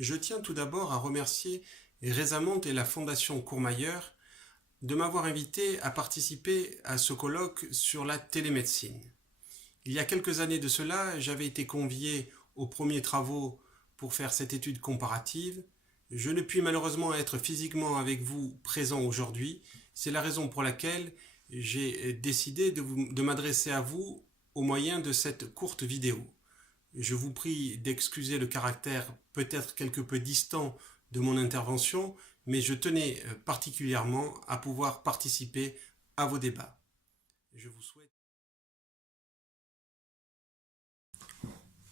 Je tiens tout d'abord à remercier Résamont et la Fondation Courmayeur de m'avoir invité à participer à ce colloque sur la télémédecine. Il y a quelques années de cela, j'avais été convié aux premiers travaux pour faire cette étude comparative. Je ne puis malheureusement être physiquement avec vous présent aujourd'hui. C'est la raison pour laquelle j'ai décidé de m'adresser à vous au moyen de cette courte vidéo. Je vous prie d'excuser le caractère peut-être quelque peu distant de mon intervention, mais je tenais particulièrement à pouvoir participer à vos débats. Je vous souhaite...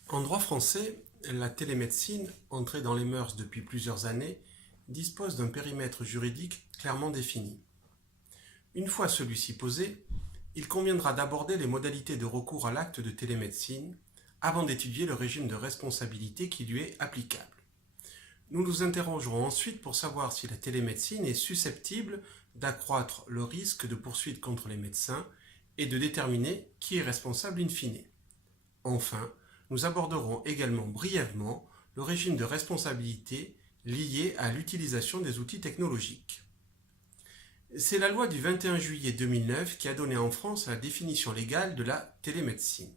En droit français, la télémédecine, entrée dans les mœurs depuis plusieurs années, dispose d'un périmètre juridique clairement défini. Une fois celui-ci posé, il conviendra d'aborder les modalités de recours à l'acte de télémédecine avant d'étudier le régime de responsabilité qui lui est applicable. Nous nous interrogerons ensuite pour savoir si la télémédecine est susceptible d'accroître le risque de poursuite contre les médecins et de déterminer qui est responsable in fine. Enfin, nous aborderons également brièvement le régime de responsabilité lié à l'utilisation des outils technologiques. C'est la loi du 21 juillet 2009 qui a donné en France la définition légale de la télémédecine.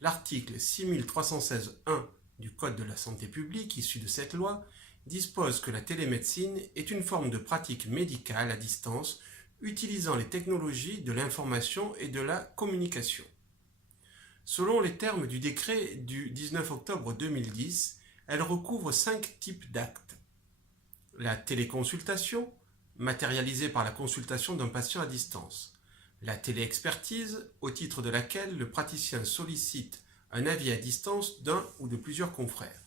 L'article 6316.1 du Code de la santé publique, issu de cette loi, dispose que la télémédecine est une forme de pratique médicale à distance utilisant les technologies de l'information et de la communication. Selon les termes du décret du 19 octobre 2010, elle recouvre 5 types d'actes. La téléconsultation, matérialisée par la consultation d'un patient à distance. La téléexpertise, au titre de laquelle le praticien sollicite un avis à distance d'un ou de plusieurs confrères.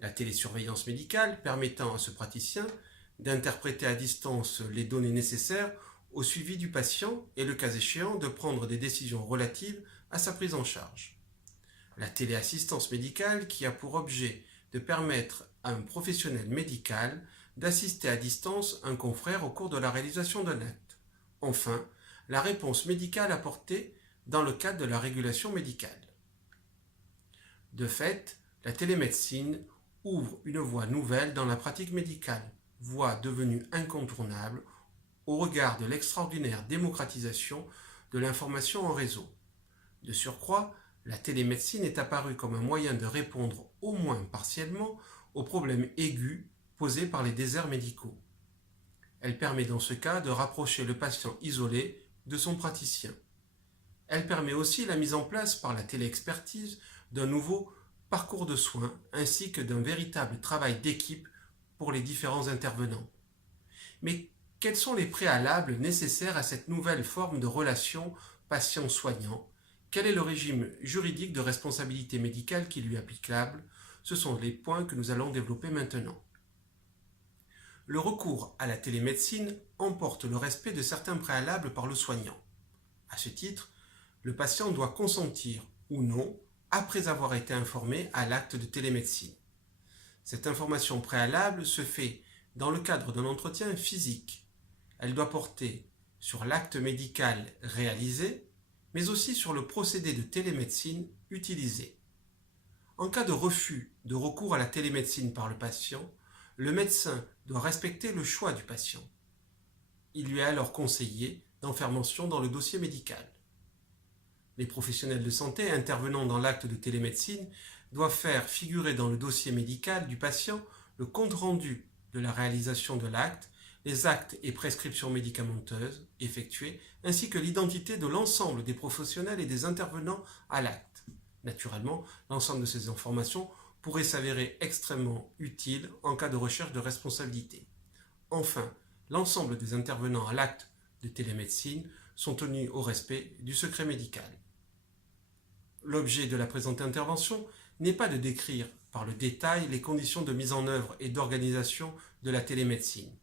La télésurveillance médicale, permettant à ce praticien d'interpréter à distance les données nécessaires au suivi du patient et, le cas échéant, de prendre des décisions relatives à sa prise en charge. La téléassistance médicale, qui a pour objet de permettre à un professionnel médical d'assister à distance un confrère au cours de la réalisation d'un acte. Enfin, la réponse médicale apportée dans le cadre de la régulation médicale. De fait, la télémédecine ouvre une voie nouvelle dans la pratique médicale, voie devenue incontournable au regard de l'extraordinaire démocratisation de l'information en réseau. De surcroît, la télémédecine est apparue comme un moyen de répondre au moins partiellement aux problèmes aigus posés par les déserts médicaux. Elle permet dans ce cas de rapprocher le patient isolé de son praticien. Elle permet aussi la mise en place par la téléexpertise d'un nouveau parcours de soins ainsi que d'un véritable travail d'équipe pour les différents intervenants. Mais quels sont les préalables nécessaires à cette nouvelle forme de relation patient-soignant? Quel est le régime juridique de responsabilité médicale qui lui est applicable? Ce sont les points que nous allons développer maintenant. Le recours à la télémédecine emporte le respect de certains préalables par le soignant. À ce titre, le patient doit consentir ou non après avoir été informé à l'acte de télémédecine. Cette information préalable se fait dans le cadre d'un entretien physique. Elle doit porter sur l'acte médical réalisé, mais aussi sur le procédé de télémédecine utilisé. En cas de refus de recours à la télémédecine par le patient, le médecin doit respecter le choix du patient. Il lui est alors conseillé d'en faire mention dans le dossier médical. Les professionnels de santé intervenant dans l'acte de télémédecine doivent faire figurer dans le dossier médical du patient le compte-rendu de la réalisation de l'acte, les actes et prescriptions médicamenteuses effectués, ainsi que l'identité de l'ensemble des professionnels et des intervenants à l'acte. Naturellement, l'ensemble de ces informations pourrait s'avérer extrêmement utile en cas de recherche de responsabilité. Enfin, l'ensemble des intervenants à l'acte de télémédecine sont tenus au respect du secret médical. L'objet de la présente intervention n'est pas de décrire par le détail les conditions de mise en œuvre et d'organisation de la télémédecine.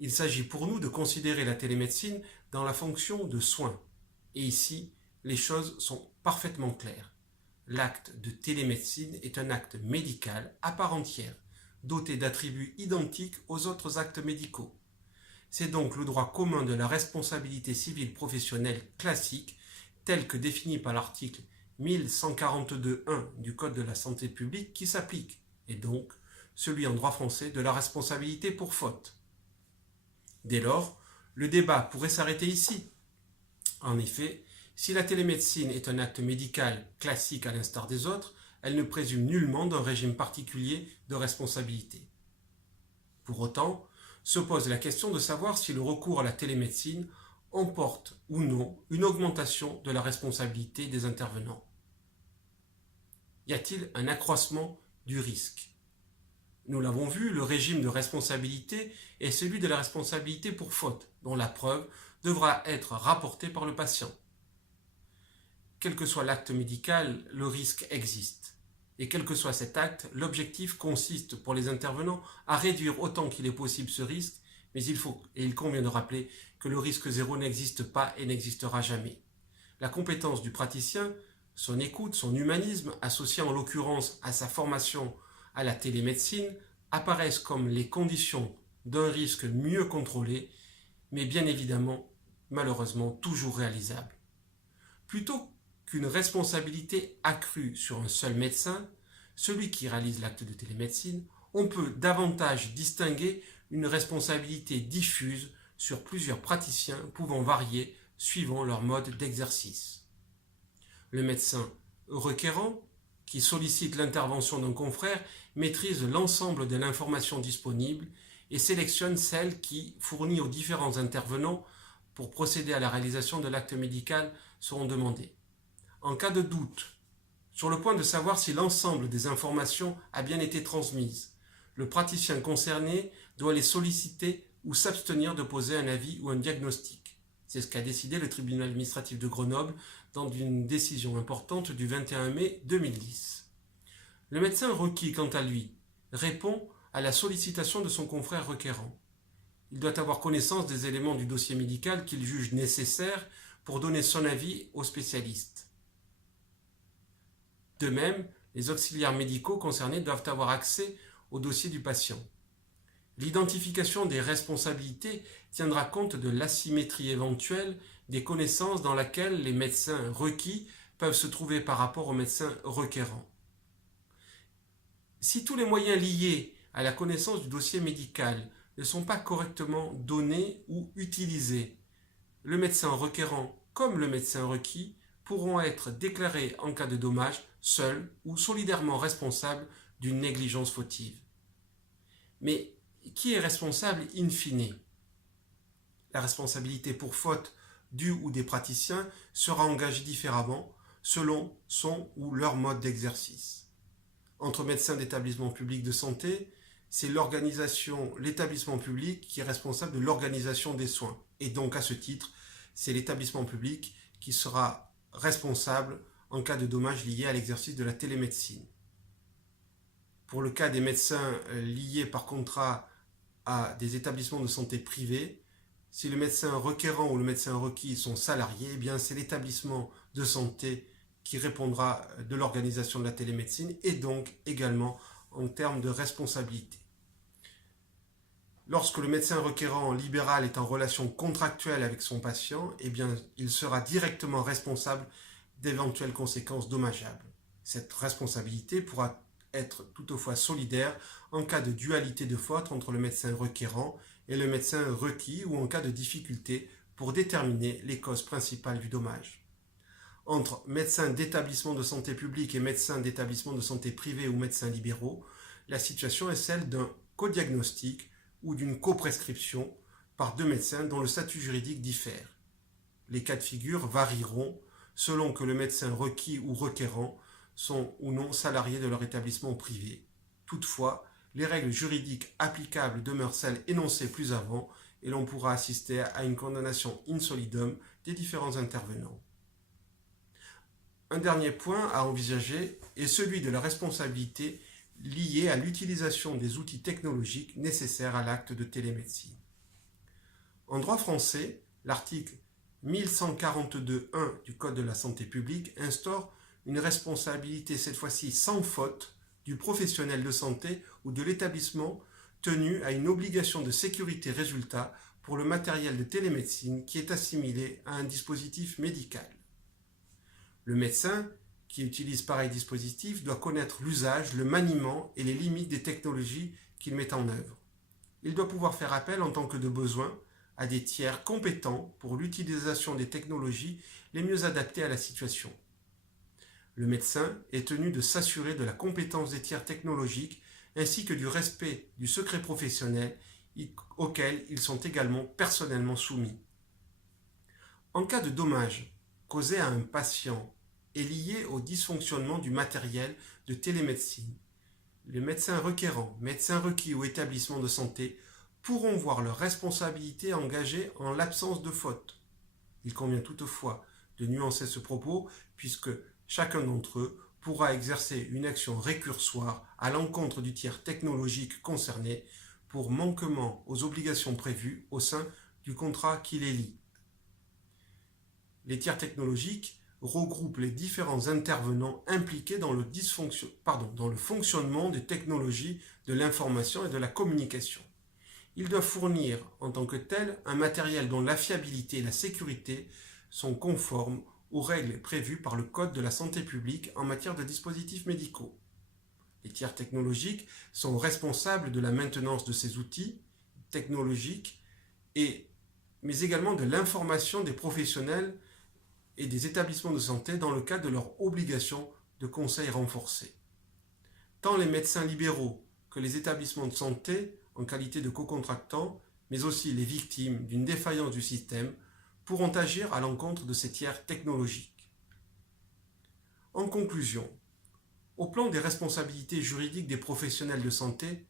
Il s'agit pour nous de considérer la télémédecine dans la fonction de soin. Et ici, les choses sont parfaitement claires. L'acte de télémédecine est un acte médical à part entière, doté d'attributs identiques aux autres actes médicaux. C'est donc le droit commun de la responsabilité civile professionnelle classique, tel que défini par l'article 1142.1 du Code de la santé publique qui s'applique, et donc celui en droit français de la responsabilité pour faute. Dès lors, le débat pourrait s'arrêter ici. En effet, si la télémédecine est un acte médical classique à l'instar des autres, elle ne présume nullement d'un régime particulier de responsabilité. Pour autant, se pose la question de savoir si le recours à la télémédecine emporte ou non une augmentation de la responsabilité des intervenants. Y a-t-il un accroissement du risque? Nous l'avons vu, le régime de responsabilité est celui de la responsabilité pour faute, dont la preuve devra être rapportée par le patient. Quel que soit l'acte médical, le risque existe. Et quel que soit cet acte, l'objectif consiste pour les intervenants à réduire autant qu'il est possible ce risque, mais il convient de rappeler que le risque zéro n'existe pas et n'existera jamais. La compétence du praticien, son écoute, son humanisme, associé en l'occurrence à sa formation à la télémédecine, apparaissent comme les conditions d'un risque mieux contrôlé, mais bien évidemment, malheureusement, toujours réalisable. Plutôt qu'une responsabilité accrue sur un seul médecin, celui qui réalise l'acte de télémédecine, on peut davantage distinguer une responsabilité diffuse sur plusieurs praticiens pouvant varier suivant leur mode d'exercice. Le médecin requérant, qui sollicite l'intervention d'un confrère, maîtrise l'ensemble de l'information disponible et sélectionne celle qui, fournie aux différents intervenants pour procéder à la réalisation de l'acte médical, seront demandées. En cas de doute sur le point de savoir si l'ensemble des informations a bien été transmise, le praticien concerné doit les solliciter ou s'abstenir de poser un avis ou un diagnostic. C'est ce qu'a décidé le tribunal administratif de Grenoble dans une décision importante du 21 mai 2010. Le médecin requis, quant à lui, répond à la sollicitation de son confrère requérant. Il doit avoir connaissance des éléments du dossier médical qu'il juge nécessaires pour donner son avis au spécialiste. De même, les auxiliaires médicaux concernés doivent avoir accès au dossier du patient. L'identification des responsabilités tiendra compte de l'asymétrie éventuelle des connaissances dans laquelle les médecins requis peuvent se trouver par rapport aux médecins requérants. Si tous les moyens liés à la connaissance du dossier médical ne sont pas correctement donnés ou utilisés, le médecin requérant comme le médecin requis pourront être déclarés en cas de dommage seuls ou solidairement responsables d'une négligence fautive. Mais qui est responsable in fine? La responsabilité pour faute du ou des praticiens sera engagée différemment selon son ou leur mode d'exercice. Entre médecins d'établissement public de santé, c'est l'établissement public qui est responsable de l'organisation des soins. Et donc, à ce titre, c'est l'établissement public qui sera responsable en cas de dommages liés à l'exercice de la télémédecine. Pour le cas des médecins liés par contrat à des établissements de santé privés, si le médecin requérant ou le médecin requis sont salariés, eh bien c'est l'établissement de santé qui répondra de l'organisation de la télémédecine et donc également en termes de responsabilité. Lorsque le médecin requérant libéral est en relation contractuelle avec son patient, eh bien, il sera directement responsable d'éventuelles conséquences dommageables. Cette responsabilité pourra être toutefois solidaire en cas de dualité de faute entre le médecin requérant et le médecin requis ou en cas de difficulté pour déterminer les causes principales du dommage. Entre médecins d'établissement de santé public et médecins d'établissement de santé privé ou médecins libéraux, la situation est celle d'un codiagnostic ou d'une coprescription par deux médecins dont le statut juridique diffère. Les cas de figure varieront selon que le médecin requis ou requérant sont ou non salariés de leur établissement privé. Toutefois, les règles juridiques applicables demeurent celles énoncées plus avant et l'on pourra assister à une condamnation in solidum des différents intervenants. Un dernier point à envisager est celui de la responsabilité liée à l'utilisation des outils technologiques nécessaires à l'acte de télémédecine. En droit français, l'article 1142.1 du Code de la santé publique instaure une responsabilité cette fois-ci sans faute du professionnel de santé ou de l'établissement tenu à une obligation de sécurité résultat pour le matériel de télémédecine qui est assimilé à un dispositif médical. Le médecin qui utilise pareil dispositif doit connaître l'usage, le maniement et les limites des technologies qu'il met en œuvre. Il doit pouvoir faire appel en tant que de besoin à des tiers compétents pour l'utilisation des technologies les mieux adaptées à la situation. Le médecin est tenu de s'assurer de la compétence des tiers technologiques ainsi que du respect du secret professionnel auquel ils sont également personnellement soumis. En cas de dommage causé à un patient et lié au dysfonctionnement du matériel de télémédecine, les médecins requérants, médecins requis ou établissements de santé pourront voir leur responsabilité engagée en l'absence de faute. Il convient toutefois de nuancer ce propos puisque chacun d'entre eux pourra exercer une action récursoire à l'encontre du tiers technologique concerné pour manquement aux obligations prévues au sein du contrat qui les lie. Les tiers technologiques regroupent les différents intervenants impliqués dans le fonctionnement des technologies de l'information et de la communication. Ils doivent fournir en tant que tels un matériel dont la fiabilité et la sécurité sont conformes aux règles prévues par le Code de la santé publique en matière de dispositifs médicaux. Les tiers technologiques sont responsables de la maintenance de ces outils technologiques, mais également de l'information des professionnels et des établissements de santé dans le cadre de leur obligation de conseil renforcé. Tant les médecins libéraux que les établissements de santé, en qualité de co-contractants, mais aussi les victimes d'une défaillance du système, pourront agir à l'encontre de ces tiers technologiques. En conclusion, au plan des responsabilités juridiques des professionnels de santé,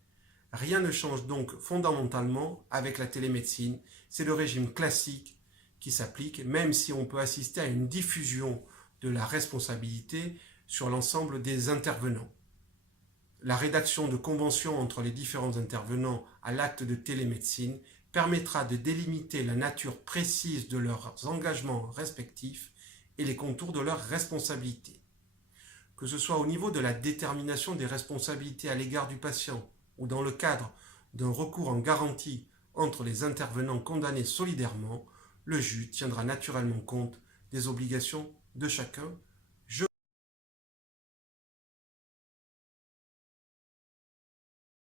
rien ne change donc fondamentalement avec la télémédecine. C'est le régime classique qui s'applique, même si on peut assister à une diffusion de la responsabilité sur l'ensemble des intervenants. La rédaction de conventions entre les différents intervenants à l'acte de télémédecine permettra de délimiter la nature précise de leurs engagements respectifs et les contours de leurs responsabilités. Que ce soit au niveau de la détermination des responsabilités à l'égard du patient ou dans le cadre d'un recours en garantie entre les intervenants condamnés solidairement, le juge tiendra naturellement compte des obligations de chacun